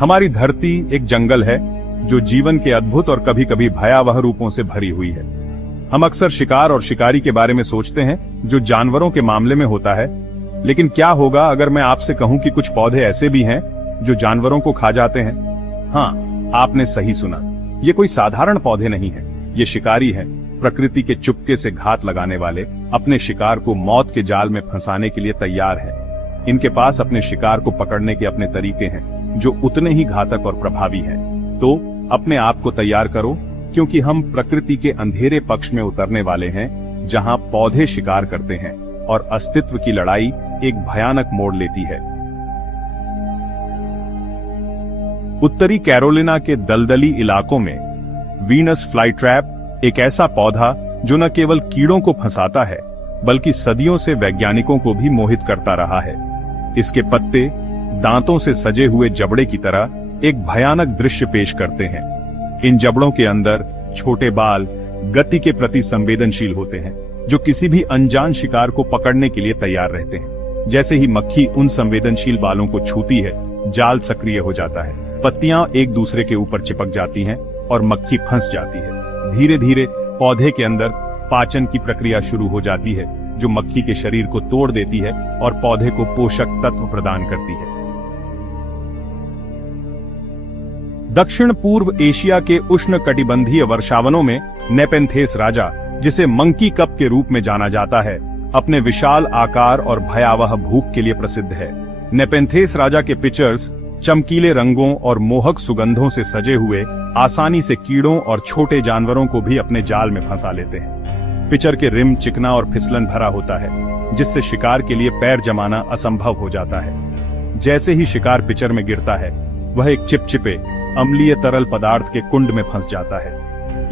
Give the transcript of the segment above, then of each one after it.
हमारी धरती एक जंगल है जो जीवन के अद्भुत और कभी-कभी भयावह रूपों से भरी हुई है। हम अक्सर शिकार और शिकारी के बारे में सोचते हैं जो जानवरों के मामले में होता है, लेकिन क्या होगा अगर मैं आपसे कहूं कि कुछ पौधे ऐसे भी हैं जो जानवरों को खा जाते हैं? हाँ, आपने सही सुना। ये कोई साधारण पौधे नहीं है, ये शिकारी हैं, प्रकृति के चुपके से घात लगाने वाले, अपने शिकार को मौत के जाल में फंसाने के लिए तैयार हैं। इनके पास अपने शिकार को पकड़ने के अपने तरीके हैं जो उतने ही घातक और प्रभावी हैं। तो अपने आप को तैयार करो, क्योंकि हम प्रकृति के अंधेरे पक्ष में उतरने वाले हैं, जहां पौधे शिकार करते हैं और अस्तित्व की लड़ाई एक भयानक मोड़ लेती है। उत्तरी कैरोलिना के दलदली इलाकों में वीनस फ्लाईट्रैप एक ऐसा पौधा जो न केवल कीड़ों को फंसाता है, बल्कि सदियों से वैज्ञानिकों को भी मोहित करता रहा है। इसके पत्ते दांतों से सजे हुए जबड़े की तरह एक भयानक दृश्य पेश करते हैं। इन जबड़ों के अंदर छोटे बाल गति के प्रति संवेदनशील होते हैं, जो किसी भी अनजान शिकार को पकड़ने के लिए तैयार रहते हैं। जैसे ही मक्खी उन संवेदनशील बालों को छूती है, जाल सक्रिय हो जाता है, पत्तियां एक दूसरे के ऊपर चिपक जाती हैं और मक्खी फंस जाती है। धीरे धीरे पौधे के अंदर पाचन की प्रक्रिया शुरू हो जाती है, जो मक्खी के शरीर को तोड़ देती है और पौधे को पोषक तत्व प्रदान करती है। दक्षिण पूर्व एशिया के उष्णकटिबंधीय वर्षावनों में नेपेंथेस राजा, जिसे मंकी कप के रूप में जाना जाता है, अपने विशाल आकार और भयावह भूख के लिए प्रसिद्ध है। नेपेंथेस राजा के पिचर्स चमकीले रंगों और मोहक सुगंधों से सजे हुए आसानी से कीड़ों और छोटे जानवरों को भी अपने जाल में फंसा लेते हैं। पिचर के रिम चिकना और फिसलन भरा होता है, जिससे शिकार के लिए पैर जमाना असंभव हो जाता है। जैसे ही शिकार पिचर में गिरता है, वह एक चिपचिपे अम्लीय तरल पदार्थ के कुंड में फंस जाता है।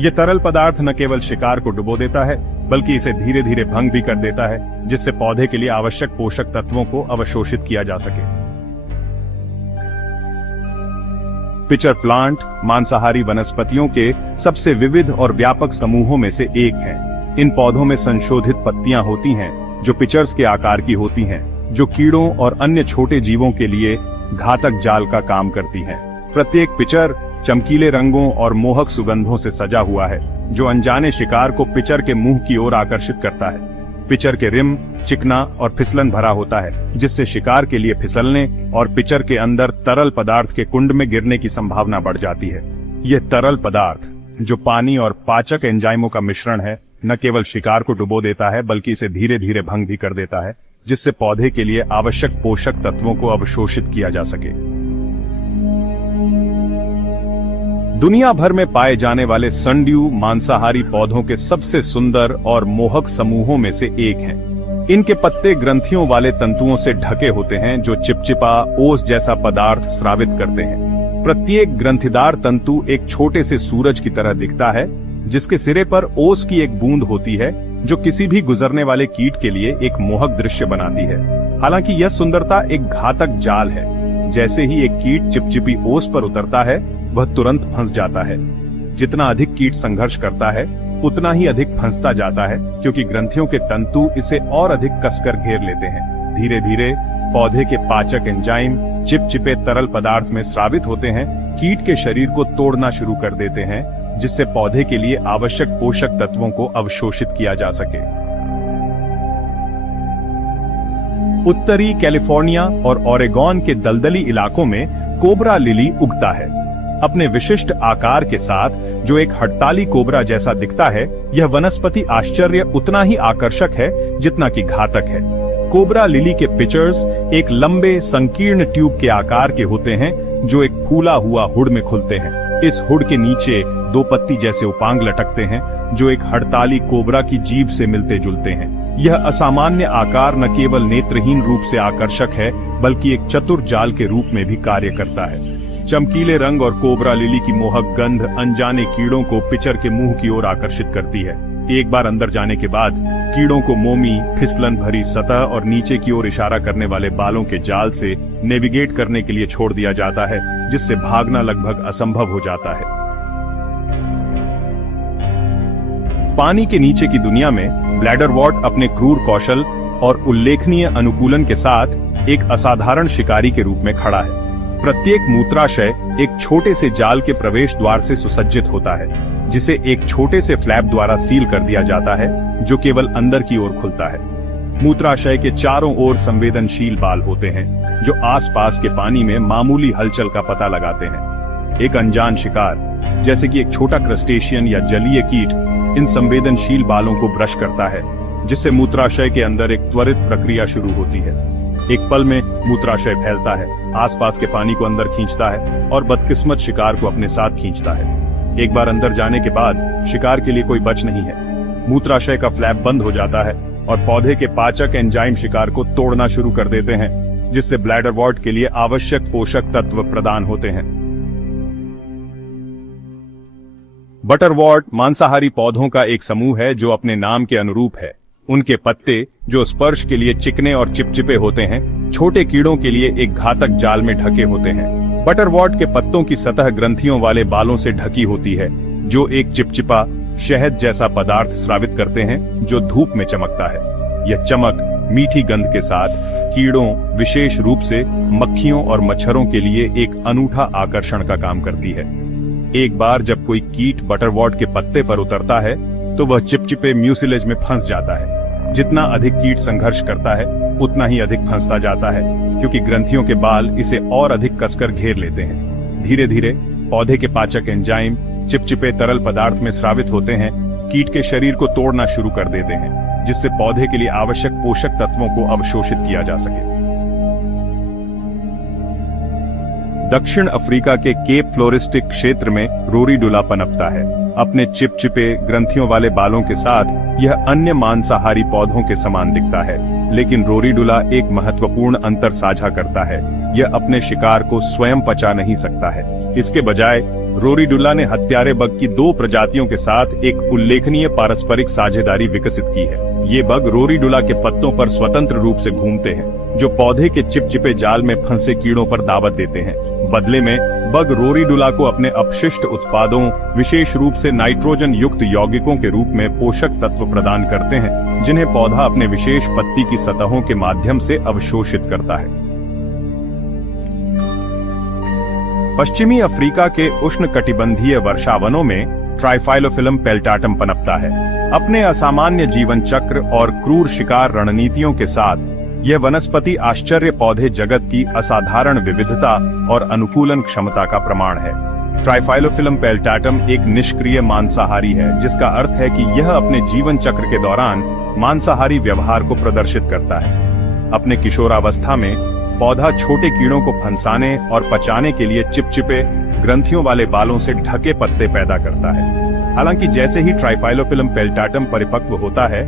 यह तरल पदार्थ न केवल शिकार को डुबो देता है, बल्कि इसे धीरे धीरे भंग भी कर देता है, जिससे पौधे के लिए आवश्यक पोषक तत्वों को अवशोषित किया जा सके। पिचर प्लांट मांसाहारी वनस्पतियों के सबसे विविध और व्यापक समूहों में से एक है। इन पौधों में संशोधित पत्तियां होती हैं, जो पिचर्स के आकार की होती हैं, जो कीड़ों और अन्य छोटे जीवों के लिए घातक जाल का काम करती हैं। प्रत्येक पिचर चमकीले रंगों और मोहक सुगंधों से सजा हुआ है, जो अनजाने शिकार को पिचर के मुंह की ओर आकर्षित करता है। पिचर के रिम चिकना और फिसलन भरा होता है, जिससे शिकार के लिए फिसलने और पिचर के अंदर तरल पदार्थ के कुंड में गिरने की संभावना बढ़ जाती है। यह तरल पदार्थ, जो पानी और पाचक एंजाइमों का मिश्रण है, न केवल शिकार को डुबो देता है, बल्कि इसे धीरे धीरे भंग भी कर देता है, जिससे पौधे के लिए आवश्यक पोषक तत्वों को अवशोषित किया जा सके। दुनिया भर में पाए जाने वाले सनड्यू मांसाहारी पौधों के सबसे सुंदर और मोहक समूहों में से एक हैं। इनके पत्ते ग्रंथियों वाले तंतुओं से ढके होते हैं, जो चिपचिपा ओस जैसा पदार्थ स्रावित करते हैं। प्रत्येक ग्रंथिदार तंतु एक छोटे से सूरज की तरह दिखता है, जिसके सिरे पर ओस की एक बूंद होती है, जो किसी भी गुजरने वाले कीट के लिए एक मोहक दृश्य बनाती है। हालांकि यह सुंदरता एक घातक जाल है। जैसे ही एक कीट चिपचिपी ओस पर उतरता है, वह तुरंत फंस जाता है। जितना अधिक कीट संघर्ष करता है, उतना ही अधिक फंसता जाता है, क्योंकि ग्रंथियों के तंतु इसे और अधिक कसकर घेर लेते हैं। धीरे धीरे पौधे के पाचक एंजाइम चिपचिपे तरल पदार्थ में स्रावित होते हैं, कीट के शरीर को तोड़ना शुरू कर देते हैं, जिससे पौधे के लिए आवश्यक पोषक तत्वों को अवशोषित किया जा सके। उत्तरी कैलिफोर्निया और ओरेगॉन के दलदली इलाकों में कोबरा लिली उगता है। अपने विशिष्ट आकार के साथ, जो एक हड़ताली कोबरा जैसा दिखता है, यह वनस्पति आश्चर्य उतना ही आकर्षक है जितना कि घातक है। कोबरा लिली के पिचर्स एक लंबे संकीर्ण ट्यूब के आकार के होते हैं, जो एक फूला हुआ हुड में खुलते हैं। इस हुड के नीचे दो पत्ती जैसे उपांग लटकते हैं, जो एक हड़ताली कोबरा की जीभ से मिलते जुलते हैं। यह असामान्य आकार न केवल नेत्रहीन रूप से आकर्षक है, बल्कि एक चतुर जाल के रूप में भी कार्य करता है। चमकीले रंग और कोबरा लिली की मोहक गंध अनजाने कीड़ों को पिचर के मुंह की ओर आकर्षित करती है। एक बार अंदर जाने के बाद कीड़ों को मोमी फिसलन भरी सतह और नीचे की ओर इशारा करने वाले बालों के जाल से नेविगेट करने के लिए छोड़ दिया जाता है, जिससे भागना लगभग असंभव हो जाता है। पानी के नीचे की दुनिया में ब्लैडरवॉर्ट अपने क्रूर कौशल और उल्लेखनीय अनुकूलन के साथ एक असाधारण शिकारी के रूप में खड़ा है। प्रत्येक मूत्राशय एक छोटे से जाल के प्रवेश द्वार से सुसज्जित होता है, जिसे एक छोटे से फ्लैप द्वारा सील कर दिया जाता है, जो केवल अंदर की ओर खुलता है। मूत्राशय के चारों ओर संवेदनशील बाल होते हैं, जो आसपास के पानी में मामूली हलचल का पता लगाते हैं। एक अनजान शिकार, जैसे कि एक छोटा क्रस्टेशियन या जलीय कीट, इन संवेदनशील बालों को ब्रश करता है, जिससे मूत्राशय के अंदर एक त्वरित प्रक्रिया शुरू होती है। एक पल में मूत्राशय फैलता है, आसपास के पानी को अंदर खींचता है और बदकिस्मत शिकार को अपने साथ खींचता है। एक बार अंदर जाने के बाद शिकार के लिए कोई बच नहीं है। मूत्राशय का फ्लैप बंद हो जाता है और पौधे के पाचक एंजाइम शिकार को तोड़ना शुरू कर देते हैं, जिससे ब्लैडर वॉर्ट के लिए आवश्यक पोषक तत्व प्रदान होते हैं। बटरवॉर्ट मांसाहारी पौधों का एक समूह है जो अपने नाम के अनुरूप है। उनके पत्ते, जो स्पर्श के लिए चिकने और चिपचिपे होते हैं, छोटे कीड़ों के लिए एक घातक जाल में ढके होते हैं। बटरवॉर्ट के पत्तों की सतह ग्रंथियों वाले बालों से ढकी होती है, जो एक चिपचिपा शहद जैसा पदार्थ स्रावित करते हैं, जो धूप में चमकता है। यह चमक मीठी गंध के साथ कीड़ों, विशेष रूप से मक्खियों और मच्छरों के लिए एक अनूठा आकर्षण का काम करती है। एक बार जब कोई कीट बटरवॉर्ट के पत्ते पर उतरता है, तो वह चिपचिपे म्यूसिलेज में फंस जाता है। जितना अधिक कीट संघर्ष करता है, उतना ही अधिक फंसता जाता है, क्योंकि ग्रंथियों के बाल इसे और अधिक कसकर घेर लेते हैं। धीरे धीरे पौधे के पाचक एंजाइम चिपचिपे तरल पदार्थ में स्रावित होते हैं, कीट के शरीर को तोड़ना शुरू कर देते हैं, जिससे पौधे के लिए आवश्यक पोषक तत्वों को अवशोषित किया जा सके। दक्षिण अफ्रीका के केप फ्लोरिस्टिक क्षेत्र में रोरीडुला पनपता है। अपने चिपचिपे ग्रंथियों वाले बालों के साथ यह अन्य मांसाहारी पौधों के समान दिखता है, लेकिन रोरीडुला एक महत्वपूर्ण अंतर साझा करता है। यह अपने शिकार को स्वयं पचा नहीं सकता है। इसके बजाय रोरीडुला ने हत्यारे बग की 2 प्रजातियों के साथ एक उल्लेखनीय पारस्परिक साझेदारी विकसित की है। ये बग रोरीडुला के पत्तों पर स्वतंत्र रूप से घूमते हैं, जो पौधे के चिपचिपे जाल में फंसे कीड़ों पर दावत देते हैं। बदले में बग रोरीडुला को अपने अपशिष्ट उत्पादों, विशेष रूप से नाइट्रोजन युक्त यौगिकों के रूप में पोषक तत्व प्रदान करते हैं, जिन्हें पौधा अपने विशेष पत्ती की सतहों के माध्यम से अवशोषित करता है। पश्चिमी अफ्रीका के उष्णकटिबंधीय वर्षावनों में ट्राइफाइलोफिलम पेल्टाटम पनपता है। अपने असामान्य जीवन चक्र और क्रूर शिकार रणनीतियों के साथ यह वनस्पति आश्चर्य पौधे जगत की असाधारण विविधता और अनुकूलन क्षमता का प्रमाण है। ट्राइफाइलोफिलम पेल्टाटम एक निष्क्रिय मांसाहारी है, जिसका अर्थ है कि यह अपने जीवन चक्र के दौरान मांसाहारी व्यवहार को प्रदर्शित करता है। अपने किशोरावस्था में पौधा छोटे कीड़ों को फंसाने और पचाने के लिए चिपचिपे ग्रंथियों वाले बालों से ढके पत्ते पैदा करता है। हालांकि जैसे ही ट्राइफाइलोफिलम पेल्टाटम परिपक्व होता है,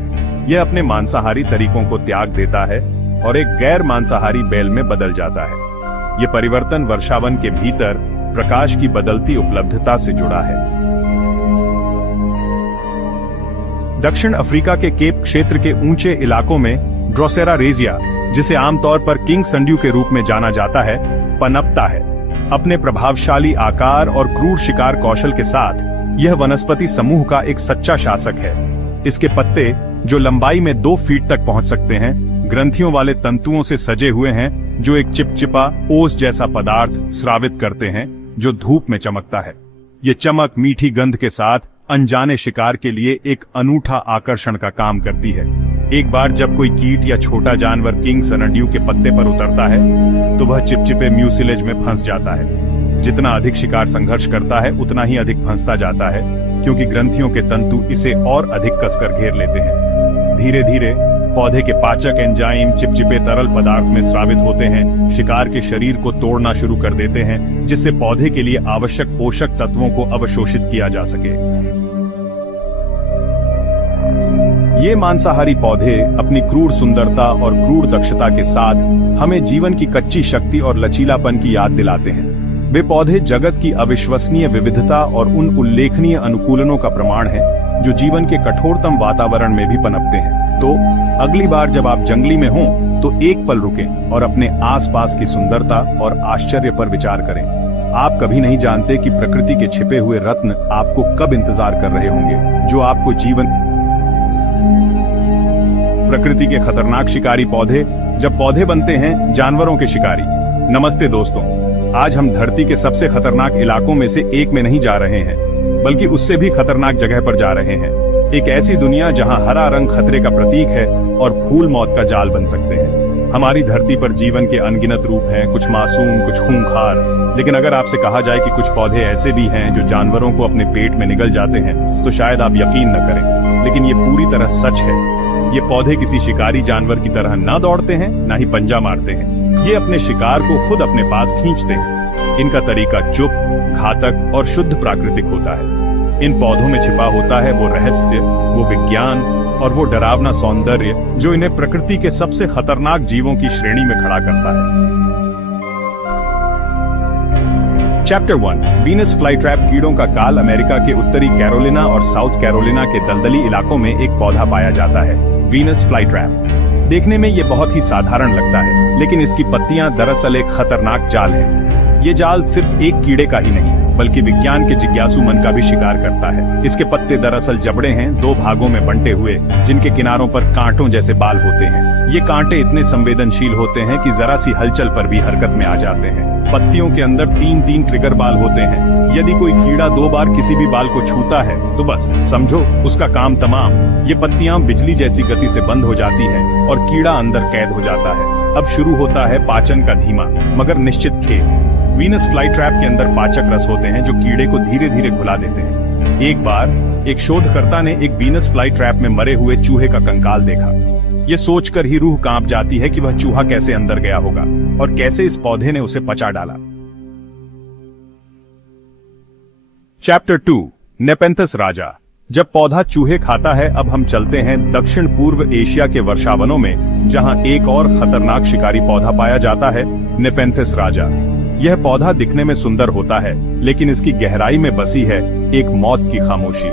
यह अपने मांसाहारी तरीकों को त्याग देता है और एक गैर मांसाहारी बैल में बदल जाता है। यह परिवर्तन वर्षावन के भीतर प्रकाश की बदलती उपलब्धता से जुड़ा है। दक्षिण अफ्रीका के केप क्षेत्र के ऊंचे इलाकों में ड्रोसेरा रेजिया, जिसे आमतौर पर किंग संड्यू के रूप में जाना जाता है, पनपता है। अपने प्रभावशाली आकार और क्रूर शिकार कौशल के साथ यह वनस्पति समूह का एक सच्चा शासक है। इसके पत्ते, जो लंबाई में 2 फीट तक पहुंच सकते हैं, ग्रंथियों वाले तंतुओं से सजे हुए हैं, जो एक चिपचिपा ओस जैसा पदार्थ स्रावित करते हैं, जो धूप में चमकता है। ये चमक मीठी गंध के साथ अनजाने शिकार के लिए एक अनूठा आकर्षण का काम करती है। एक बार जब कोई कीट या छोटा जानवर किंग सनड्यू के पत्ते पर उतरता है, तो वह चिपचिपे म्यूसिलेज में फंस जाता है। जितना अधिक शिकार संघर्ष करता है, उतना ही अधिक फंसता जाता है, क्योंकि ग्रंथियों के तंतु इसे और अधिक कसकर घेर लेते हैं। धीरे धीरे पौधे के पाचक एंजाइम चिपचिपे तरल पदार्थ में स्रावित होते हैं, शिकार के शरीर को तोड़ना शुरू कर देते हैं, जिससे पौधे के लिए आवश्यक पोषक तत्वों को अवशोषित किया जा सके। ये मांसाहारी पौधे अपनी क्रूर सुंदरता और क्रूर दक्षता के साथ हमें जीवन की कच्ची शक्ति और लचीलापन की याद दिलाते हैं। वे पौधे जगत की अविश्वसनीय विविधता और उन उल्लेखनीय अनुकूलनों का प्रमाण है, जो जीवन के कठोरतम वातावरण में भी पनपते हैं। तो अगली बार जब आप जंगली में हों, तो एक पल रुकें और अपने आसपास की सुंदरता और आश्चर्य पर विचार करें। आप कभी नहीं जानते कि प्रकृति के छिपे हुए रत्न आपको कब इंतजार कर रहे होंगे, जो आपको जीवन। प्रकृति के खतरनाक शिकारी पौधे, जब पौधे बनते हैं जानवरों के शिकारी। नमस्ते दोस्तों, आज हम धरती के सबसे खतरनाक इलाकों में से एक में नहीं जा रहे हैं, बल्कि उससे भी खतरनाक जगह पर जा रहे हैं। एक ऐसी दुनिया जहां हरा रंग खतरे का प्रतीक है और फूल मौत का जाल बन सकते हैं। हमारी धरती पर जीवन के अनगिनत रूप हैं, कुछ मासूम, कुछ खूंखार। लेकिन अगर आपसे कहा जाए कि कुछ पौधे ऐसे भी हैं जो जानवरों को अपने पेट में निगल जाते हैं, तो शायद आप यकीन न करें, लेकिन ये पूरी तरह सच है। ये पौधे किसी शिकारी जानवर की तरह ना दौड़ते हैं, ना ही पंजा मारते हैं। ये अपने शिकार को खुद अपने पास खींचते हैं। इनका तरीका चुप, घातक और शुद्ध प्राकृतिक होता है। इन पौधों में छिपा होता है वो रहस्य, वो विज्ञान और वो डरावना सौंदर्य जो इन्हें प्रकृति के सबसे खतरनाक जीवों की श्रेणी में खड़ा करता है। चैप्टर 1, वीनस फ्लाईट्रैप कीड़ों का काल। अमेरिका के उत्तरी कैरोलिना और साउथ कैरोलिना के दलदली इलाकों में एक पौधा पाया जाता है, वीनस फ्लाईट्रैप। देखने में ये बहुत ही साधारण लगता है, लेकिन इसकी पत्तियां दरअसल एक खतरनाक जाल है। ये जाल सिर्फ एक कीड़े का ही नहीं, बल्कि विज्ञान के जिज्ञासु मन का भी शिकार करता है। इसके पत्ते दरअसल जबड़े हैं, 2 भागों में बंटे हुए, जिनके किनारों पर कांटों जैसे बाल होते हैं। ये कांटे इतने संवेदनशील होते हैं कि जरा सी हलचल पर भी हरकत में आ जाते हैं। पत्तियों के अंदर 3-3 ट्रिगर बाल होते हैं। यदि कोई कीड़ा 2 बार किसी भी बाल को छूता है, तो बस समझो उसका काम तमाम। ये पत्तियां बिजली जैसी गति से बंद हो जाती हैं और कीड़ा अंदर कैद हो जाता है। अब शुरू होता है पाचन का धीमा मगर निश्चित खेल। वीनस फ्लाईट्रैप के अंदर पाचक रस होते हैं जो कीड़े को धीरे धीरे घुला देते हैं। एक बार एक शोधकर्ता ने एक वीनस फ्लाईट्रैप में मरे हुए चूहे का कंकाल देखा। ये सोचकर ही रूह कांप जाती है कि वह चूहा कैसे अंदर गया होगा और कैसे इस पौधे ने उसे पचा डाला। चैप्टर 2, नेपेंथस राजा। जब पौधा चूहे खाता है, अब हम चलते हैं दक्षिण पूर्व एशिया के वर्षावनों में, जहां एक और खतरनाक शिकारी पौधा पाया जाता है, नेपेंथस राजा। यह पौधा दिखने में सुंदर होता है, लेकिन इसकी गहराई में बसी है एक मौत की खामोशी।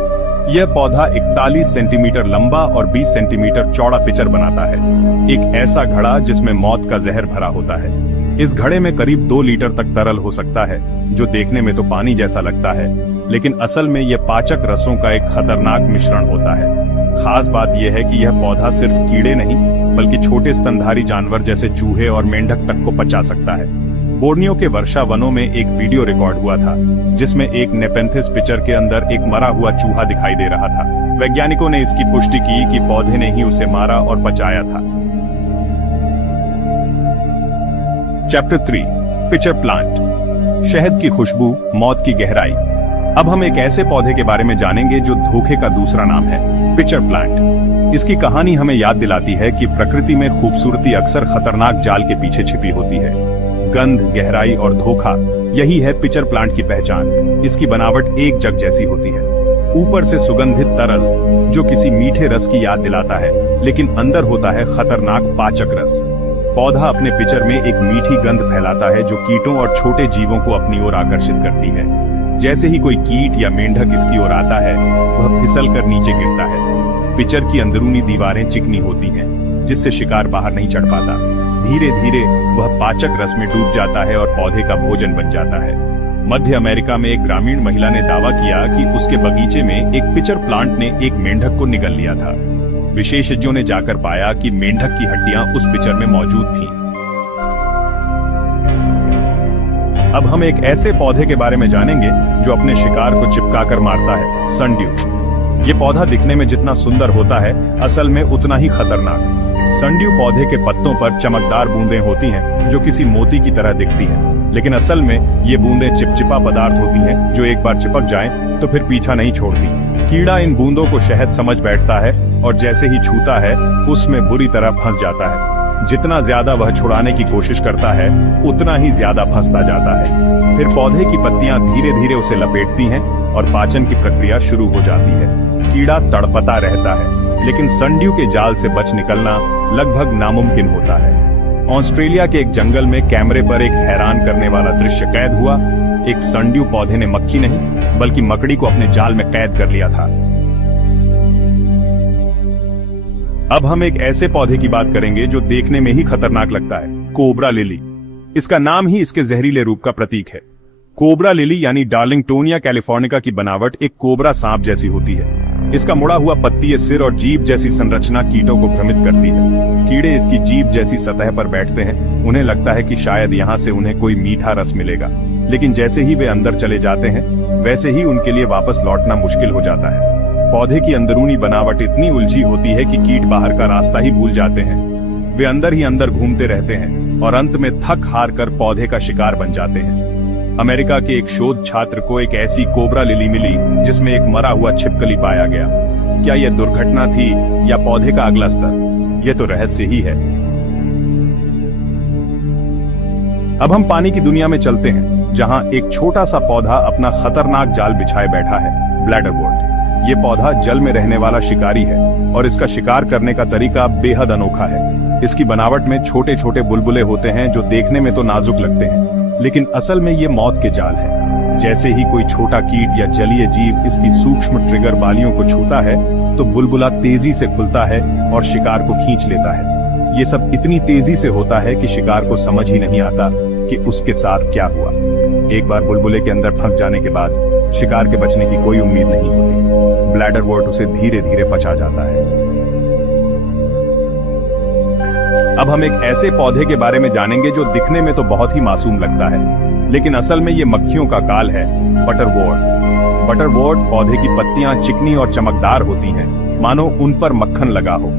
यह पौधा 41 सेंटीमीटर लंबा और 20 सेंटीमीटर चौड़ा पिचर बनाता है। एक ऐसा घड़ा जिसमें मौत का जहर भरा होता है। इस घड़े में करीब 2 लीटर तक तरल हो सकता है, जो देखने में तो पानी जैसा लगता है, लेकिन असल में यह पाचक रसों का एक खतरनाक मिश्रण होता है। खास बात यह है कि यह पौधा सिर्फ कीड़े नहीं, बल्कि छोटे स्तनधारी जानवर जैसे चूहे और मेंढक तक को पचा सकता है। बोर्नियो के वर्षा वनों में एक वीडियो रिकॉर्ड हुआ था, जिसमें एक नेपेंथिस पिचर के अंदर एक मरा हुआ चूहा दिखाई दे रहा था। वैज्ञानिकों ने इसकी पुष्टि की कि पौधे ने ही उसे मारा और पचाया था। Chapter 3, pitcher plant. शहद की खुशबू, मौत की गहराई। अब हम एक ऐसे पौधे के बारे में जानेंगे जो धोखे का दूसरा नाम है, पिचर प्लांट। इसकी कहानी हमें याद दिलाती है कि प्रकृति में खूबसूरती अक्सर खतरनाक जाल के पीछे छिपी होती है। गंध, गहराई और धोखा, यही है पिचर प्लांट की पहचान। इसकी बनावट एक जग जैसी होती है। ऊपर से सुगंधित तरल जो किसी मीठे रस की याद दिलाता है, लेकिन अंदर होता है खतरनाक पाचक रस। पौधा अपने पिचर में एक मीठी गंध फैलाता है जो कीटों और छोटे जीवों को अपनी ओर आकर्षित करती है। जैसे ही कोई कीट या मेंढक इसकी ओर आता है, वह फिसल कर नीचे गिरता है। पिचर की अंदरूनी दीवारें चिकनी होती हैं, जिससे शिकार बाहर नहीं चढ़ पाता। धीरे धीरे वह पाचक रस में डूब जाता है और पौधे का भोजन बन जाता है। मध्य अमेरिका में एक ग्रामीण महिला ने दावा किया कि उसके बगीचे में एक पिचर प्लांट ने एक मेंढक को निगल लिया था। विशेषज्ञों ने जाकर पाया कि मेंढक की हड्डियां उस पिचर में मौजूद थीं। अब हम एक ऐसे पौधे के बारे में जानेंगे जो अपने शिकार को चिपकाकर मारता है, सनड्यू। ये पौधा दिखने में जितना सुंदर होता है, असल में उतना ही खतरनाक। सनड्यू पौधे के पत्तों पर चमकदार बूंदें होती हैं जो किसी मोती की तरह दिखती हैं, लेकिन असल में ये बूंदें चिपचिपा पदार्थ होती हैं जो एक बार चिपक जाएं तो फिर पीछा नहीं छोड़ती। कीड़ा इन बूंदों को शहद समझ बैठता है और जैसे ही छूता है उसमें बुरी तरह फंस जाता है। जितना ज्यादा वह छुड़ाने की कोशिश करता है, उतना ही ज्यादा फंसता जाता है। फिर पौधे की पत्तियां धीरे धीरे उसे लपेटती हैं और पाचन की प्रक्रिया शुरू हो जाती है। कीड़ा तड़पता रहता है, लेकिन सनड्यू के जाल से बच निकलना लगभग नामुमकिन होता है। ऑस्ट्रेलिया के एक जंगल में कैमरे पर एक हैरान करने वाला दृश्य कैद हुआ। एक सनड्यू पौधे ने मक्खी नहीं, बल्कि मकड़ी को अपने जाल में कैद कर लिया था। अब हम एक ऐसे पौधे की बात करेंगे जो देखने में ही खतरनाक लगता है, कोबरा लिली। इसका नाम ही इसके जहरीले रूप का प्रतीक है। कोबरा लिली यानी डार्लिंगटोनिया कैलिफोर्निका की बनावट एक कोबरा सांप जैसी होती है। इसका मुड़ा हुआ पत्तीय सिर और जीभ जैसी संरचना कीटों को भ्रमित करती है। कीड़े इसकी जीभ जैसी सतह पर बैठते हैं। उन्हें लगता है कि शायद यहाँ से उन्हें कोई मीठा रस मिलेगा, लेकिन जैसे ही वे अंदर चले जाते हैं वैसे ही उनके लिए वापस लौटना मुश्किल हो जाता है। पौधे की अंदरूनी बनावट इतनी उलझी होती है कि कीट बाहर का रास्ता ही भूल जाते हैं। वे अंदर ही अंदर घूमते रहते हैं और अंत में थक हार कर पौधे का शिकार बन जाते हैं। अमेरिका के एक शोध छात्र को एक ऐसी कोबरा लिली मिली जिसमें एक मरा हुआ छिपकली पाया गया। क्या यह दुर्घटना थी या पौधे का अगला स्तर? यह तो रहस्य ही है। अब हम पानी की दुनिया में चलते हैं, जहां एक छोटा सा पौधा अपना खतरनाक जाल बिछाए बैठा है, ब्लैडरवोर्ट। ये पौधा जल में रहने वाला शिकारी है और इसका शिकार करने का तरीका बेहद अनोखा है। इसकी बनावट में छोटे छोटे बुलबुले होते हैं जो देखने में तो नाजुक लगते हैं, लेकिन असल में ये मौत के जाल है। जैसे ही कोई छोटा कीट या जलीय जीव इसकी सूक्ष्म ट्रिगर बालियों को छूता है तो बुलबुला तेजी से खुलता है और शिकार को खींच लेता है। ये सब इतनी तेजी से होता है कि शिकार को समझ ही नहीं आता कि उसके साथ क्या हुआ। एक बार बुलबुले के अंदर फंस जाने के बाद शिकार के बचने की कोई उम्मीद नहीं होती। ब्लैडरवोर्ट उसे धीरे धीरे पचा जाता है। अब हम एक ऐसे पौधे के बारे में जानेंगे जो दिखने में तो बहुत ही मासूम लगता है, लेकिन असल में ये मक्खियों का काल है, बटरवोर्ट। बटरवोर्ट पौधे की पत्तियां चिकनी और चमकदार होती हैं, मानो उन पर मक्खन लगा हो।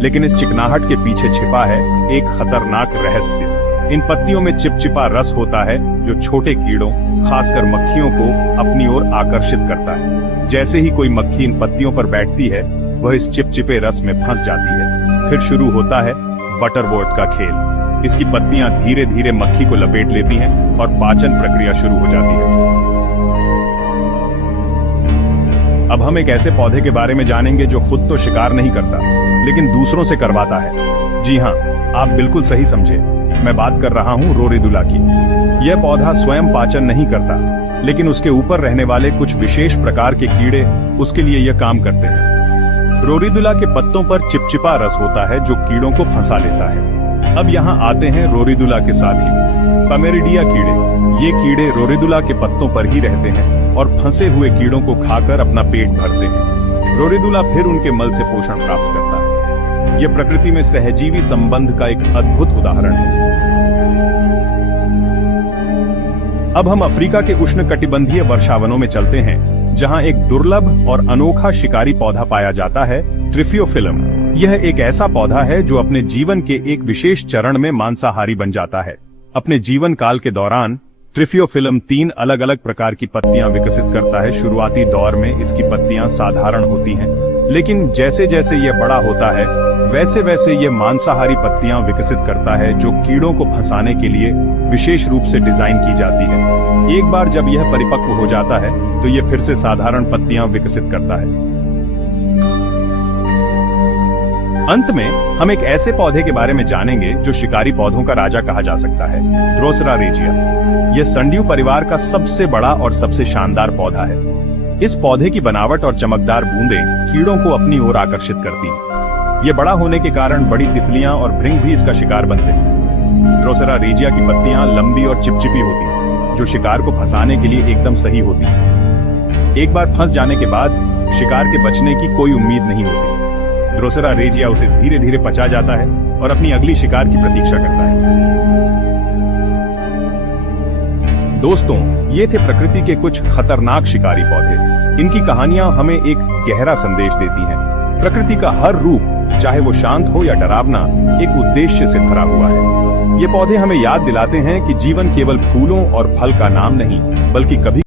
लेकिन इस चिकनाहट के पीछे छिपा है एक खतरनाक रहस्य। इन पत्तियों में चिपचिपा रस होता है जो छोटे कीड़ों, खासकर मक्खियों को अपनी ओर आकर्षित करता है। जैसे ही कोई मक्खी इन पत्तियों पर बैठती है वह इस चिपचिपे रस में फंस जाती है। फिर शुरू होता है बटरवोर्ट का खेल। इसकी पत्तियां धीरे धीरे मक्खी को लपेट लेती हैं और पाचन प्रक्रिया शुरू हो जाती है। अब हम एक ऐसे पौधे के बारे में जानेंगे जो खुद तो शिकार नहीं करता, लेकिन दूसरों से करवाता है। जी हाँ, आप बिल्कुल सही समझे। मैं बात कर रहा हूँ रोरीदुला की। यह पौधा स्वयं पाचन नहीं करता, लेकिन उसके ऊपर रहने वाले कुछ विशेष प्रकार के कीड़े उसके लिए यह काम करते हैं। रोरीदुला के पत्तों पर चिपचिपा रस होता है जो कीड़ों को फंसा लेता है। अब यहाँ आते हैं रोरीदुला के साथी, पमेरिडिया कीड़े। ये कीड़े रोरीदुला के पत्तों पर ही रहते हैं और फंसे हुए कीड़ों को खाकर अपना पेट भरते हैं। रोरीदुला फिर उनके मल से पोषण प्राप्त करता है। यह प्रकृति में सहजीवी संबंध का एक अद्भुत उदाहरण है। अब हम अफ्रीका के उष्णकटिबंधीय वर्षावनों में चलते हैं, जहां एक दुर्लभ और अनोखा शिकारी पौधा पाया जाता है, ट्रिफियोफिलम। यह एक ऐसा पौधा है जो अपने जीवन के एक विशेष चरण में मांसाहारी बन जाता है। अपने जीवन काल के दौरान ट्रिफियोफिलम 3 अलग अलग प्रकार की पत्तियां विकसित करता है। शुरुआती दौर में इसकी पत्तियां साधारण होती हैं, लेकिन जैसे जैसे यह बड़ा होता है वैसे वैसे यह मांसाहारी पत्तियां विकसित करता है जो कीड़ों को फंसाने के लिए विशेष रूप से डिजाइन की जाती है। एक बार जब यह परिपक्व हो जाता है तो यह फिर से साधारण पत्तियां विकसित करता है। अंत में हम एक ऐसे पौधे के बारे में जानेंगे जो शिकारी पौधों का राजा कहा जा सकता है, ड्रोसरा रेजिया। यह संड्यू परिवार का सबसे बड़ा और सबसे शानदार पौधा है। इस पौधे की बनावट और चमकदार बूंदें कीड़ों को अपनी ओर आकर्षित करती हैं। ये बड़ा होने के कारण बड़ी तितलियां और भृंग भी इसका शिकार बनते हैं। ड्रोसरा रेजिया की पत्तियां लंबी और चिपचिपी होती हैं, जो शिकार को फंसाने के लिए एकदम सही होती हैं। एक बार फंस जाने के बाद शिकार के बचने की कोई उम्मीद नहीं होती। ड्रोसरा रेजिया उसे धीरे धीरे पचा जाता है और अपनी अगली शिकार की प्रतीक्षा करता है। दोस्तों, ये थे प्रकृति के कुछ खतरनाक शिकारी पौधे। इनकी कहानियां हमें एक गहरा संदेश देती हैं। प्रकृति का हर रूप, चाहे वो शांत हो या डरावना, एक उद्देश्य से भरा हुआ है। ये पौधे हमें याद दिलाते हैं कि जीवन केवल फूलों और फल का नाम नहीं, बल्कि कभी